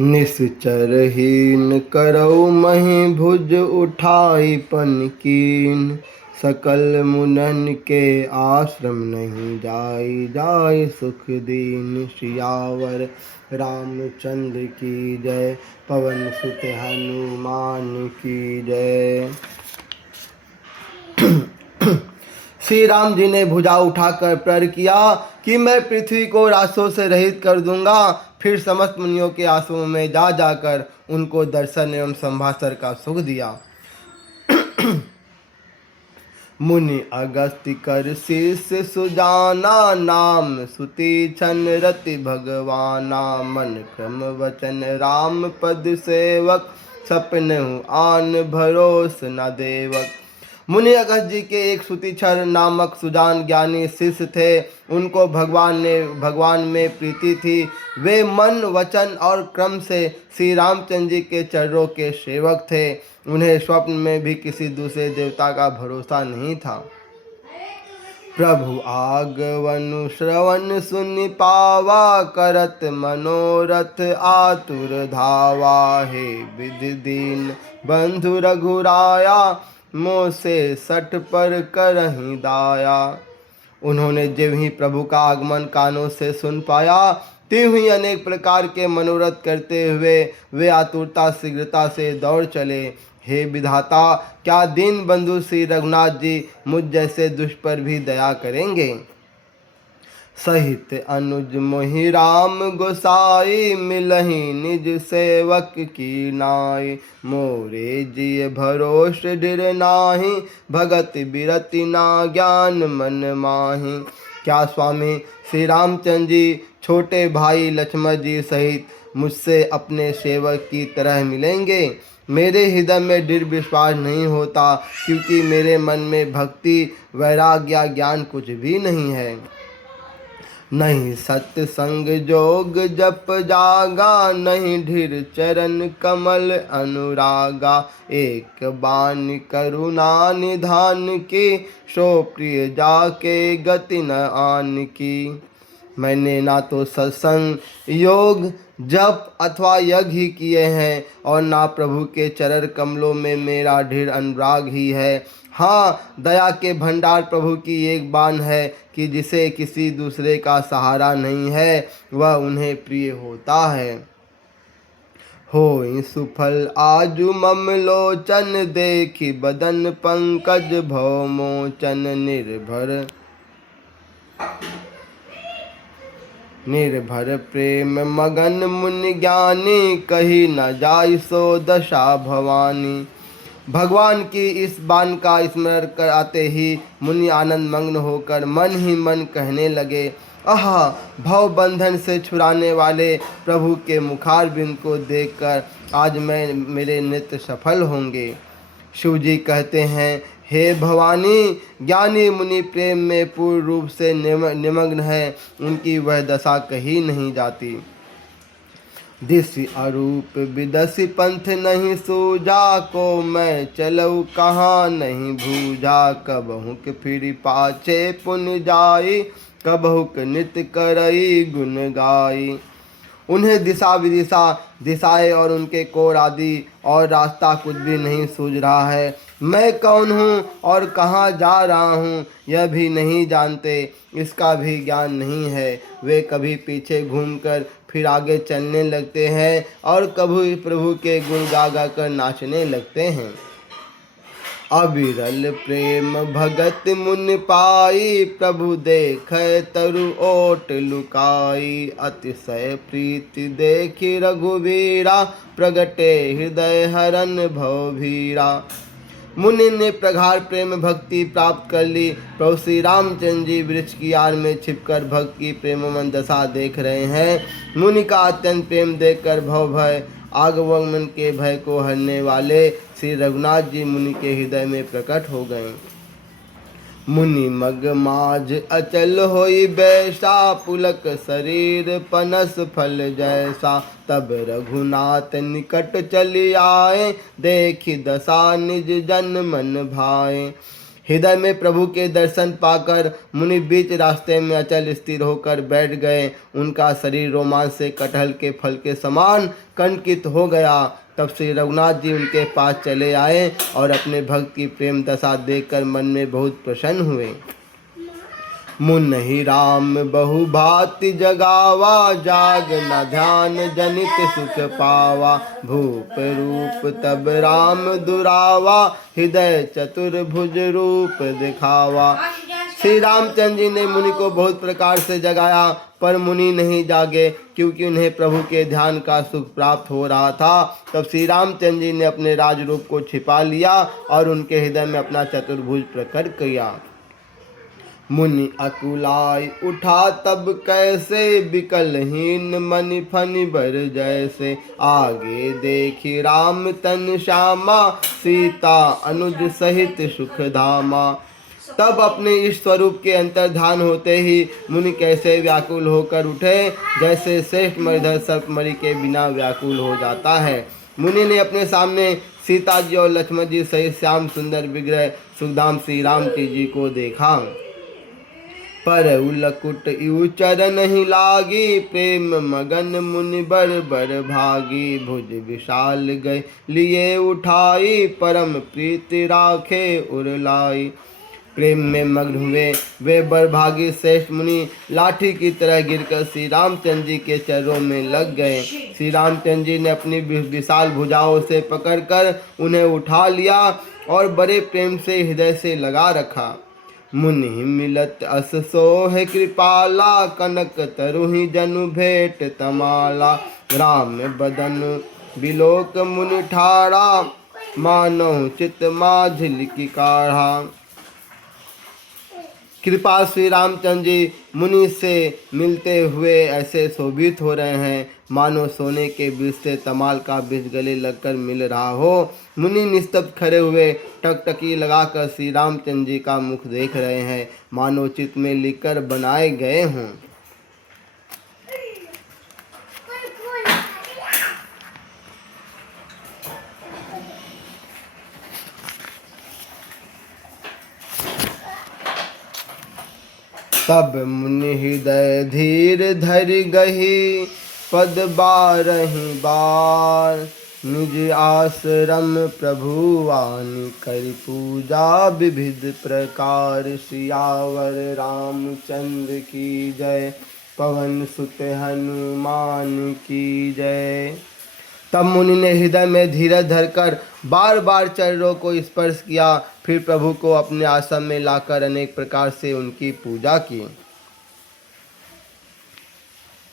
निश्चरहीन करौ मही भुज उठाई पन कीन। सकल मुनन के आश्रम नहीं जाई जाय सुख दीन। सियावर रामचंद्र की जय, पवन सुत हनुमान की जय। श्री राम जी ने भुजा उठाकर प्रण किया कि मैं पृथ्वी को रासों से रहित कर दूंगा। फिर समस्त मुनियों के आश्रमों में जा जाकर उनको दर्शन एवं संभाषण का सुख दिया। मुनि अगस्त्य कर शीर्ष सुजाना, नाम सुति छन रति भगवाना। मन क्रम वचन राम पद सेवक, सपनहु आन भरोस न देवक। मुनि अगस्त्य जी के एक सुतिछर नामक सुजान ज्ञानी शिष्य थे। उनको भगवान में प्रीति थी। वे मन वचन और क्रम से श्री रामचंद्र जी के चरणों के सेवक थे। उन्हें स्वप्न में भी किसी दूसरे देवता का भरोसा नहीं था। प्रभु आगवनु श्रवण सुनि पावा, करत मनोरथ आतुर धावा। हे विधि दीन बंधु रघुराया, मोह से सठ पर करहि दाया। उन्होंने ज्यों ही प्रभु का आगमन कानों से सुन पाया, त्यों ही अनेक प्रकार के मनोरथ करते हुए वे आतुरता शीघ्रता से दौड़ चले। हे विधाता, क्या दीन बंधु श्री रघुनाथ जी मुझ जैसे दुष्ट पर भी दया करेंगे। सहित अनुज मोहि राम गोसाई, मिलहि निज सेवक की नाई। मोरे जिय भरोस ढिर नाही, भगत बिरति ना ज्ञान मन माही। क्या स्वामी श्री रामचंद्र जी छोटे भाई लक्ष्मण जी सहित मुझसे अपने सेवक की तरह मिलेंगे। मेरे हृदय में दृढ़ विश्वास नहीं होता, क्योंकि मेरे मन में भक्ति वैराग्य ज्ञान कुछ भी नहीं है। नहीं सत्संग जोग जप जागा, नहीं ढिर चरण कमल अनुरागा। एक बानी करुणा निधान की, सो प्रिय जाके गति न आन की। मैंने ना तो सत्संग योग जप अथवा यज्ञ ही किए हैं, और ना प्रभु के चरण कमलों में मेरा ढेर अनुराग ही है। हाँ, दया के भंडार प्रभु की एक बान है कि जिसे किसी दूसरे का सहारा नहीं है, वह उन्हें प्रिय होता है। होई सुफल आजु मम लोचन, देखि बदन पंकज भव मोचन। निर्भर प्रेम मगन मुनि ज्ञानी, कही न जाय सो दशा भवानी। भगवान की इस बाण का स्मरण कराते ही मुनि आनंद मग्न होकर मन ही मन कहने लगे, आहा, भव बंधन से छुड़ाने वाले प्रभु के मुखारबिंद को देखकर आज मेरे नित्य सफल होंगे। शिव जी कहते हैं, हे भवानी, ज्ञानी मुनि प्रेम में पूर्ण रूप से निमग्न है, उनकी वह दशा कही नहीं जाती। दिसि अरूप विदसि पंथ नहीं सूझा, को मैं चलऊ कहाँ नहीं भूझा। कबहुक फिर पाछे पुन जाई, कबहुक नित्य करई गुण गाई। उन्हें दिशा विदिशा दिशाएं और उनके कोर आदि और रास्ता कुछ भी नहीं सूझ रहा है। मैं कौन हूँ और कहाँ जा रहा हूँ यह भी नहीं जानते, इसका भी ज्ञान नहीं है। वे कभी पीछे घूमकर फिर आगे चलने लगते हैं और कभी प्रभु के गुण गा गा कर नाचने लगते हैं। अविरल प्रेम भगत मुनि पाई, प्रभु देख तरु ओट लुकाई। अतिशय प्रीति देखि रघुवीरा, प्रगटे हृदय हरन भव भीरा। मुनि ने प्रगाढ़ प्रेम भक्ति प्राप्त कर ली। प्रभु श्री रामचंद्र जी वृक्ष की आड़ में छिपकर भक्त की प्रेममन दशा देख रहे हैं। मुनि का अत्यंत प्रेम देखकर भव भय आगमन के भय को हरने वाले श्री रघुनाथ जी मुनि के हृदय में प्रकट हो गए। मुनि मग माज अचल होई बैसा, पुलक शरीर पनस फल जैसा। तब रघुनाथ निकट चली आए, देखि दशा निज जन मन भाए। हृदय में प्रभु के दर्शन पाकर मुनि बीच रास्ते में अचल स्थिर होकर बैठ गए। उनका शरीर रोमांच से कटहल के फल के समान कंकित हो गया। तब श्री रघुनाथ जी उनके पास चले आए और अपने भक्त की प्रेम दशा देखकर मन में बहुत प्रसन्न हुए। मुन्हि राम बहु भांति जगावा, जाग न ध्यान जनित सुख पावा। भूप रूप तब राम दुरावा, हृदय चतुर्भुज रूप दिखावा। श्री रामचंद्र जी ने मुनि को बहुत प्रकार से जगाया, पर मुनि नहीं जागे, क्योंकि उन्हें प्रभु के ध्यान का सुख प्राप्त हो रहा था। तब श्री रामचंद्र जी ने अपने राज रूप को छिपा लिया और उनके हृदय में अपना चतुर्भुज प्रकट किया। मुनि अकुलाई उठा तब कैसे, विकलहीन मनि फनि बर जैसे। आगे देखी राम तन श्यामा, सीता अनुज सहित सुख धामा। तब अपने इस स्वरूप के अंतर्धान होते ही मुनि कैसे व्याकुल होकर उठे, जैसे श्रेष्ठ मणिधर सर्पमणि के बिना व्याकुल हो जाता है। मुनि ने अपने सामने सीता जी और लक्ष्मण जी सहित श्याम सुंदर विग्रह सुखधाम श्री राम जी को देखा। पर उलकुट यू चरण ही लागी, प्रेम मगन मुनि बर बर भागी। भुज विशाल गए लिए उठाई, परम प्रीति राखे उरलाई। प्रेम में मग्न हुए वे बरभागी श्रेष्ठ मुनि लाठी की तरह गिरकर श्री रामचंद्र जी के चरणों में लग गए। श्री रामचंद्र जी ने अपनी विशाल भुजाओं से पकड़कर उन्हें उठा लिया और बड़े प्रेम से हृदय से लगा रखा। मुनि मिलत अस सोह कृपाला, कनक तरुहि जनु भेट तमाला। राम बदन बिलोक मुनि ठाड़ा, मानो चित माझिल की काढ़ा। कृपा श्री रामचंद्र जी मुनि से मिलते हुए ऐसे शोभित हो रहे हैं, मानो सोने के बीज से तमाल का बीज गले लगकर मिल रहा हो। मुनि निस्तब्ध खड़े हुए टकटकी लगाकर श्री रामचंद्र जी का मुख देख रहे हैं, मानो चित्त में लिखकर बनाए गए हों। तब मुनि हृदय धीर धरि गही, पद बारहि बार। निज आश्रम प्रभुवानि करि पूजा, विविध प्रकार। सियावर रामचंद्र की जय, पवन सुत हनुमान की जय। तब मुनि ने हृदय में धीरज धरकर बार बार चरणों को स्पर्श किया, फिर प्रभु को अपने आश्रम में लाकर अनेक प्रकार से उनकी पूजा की।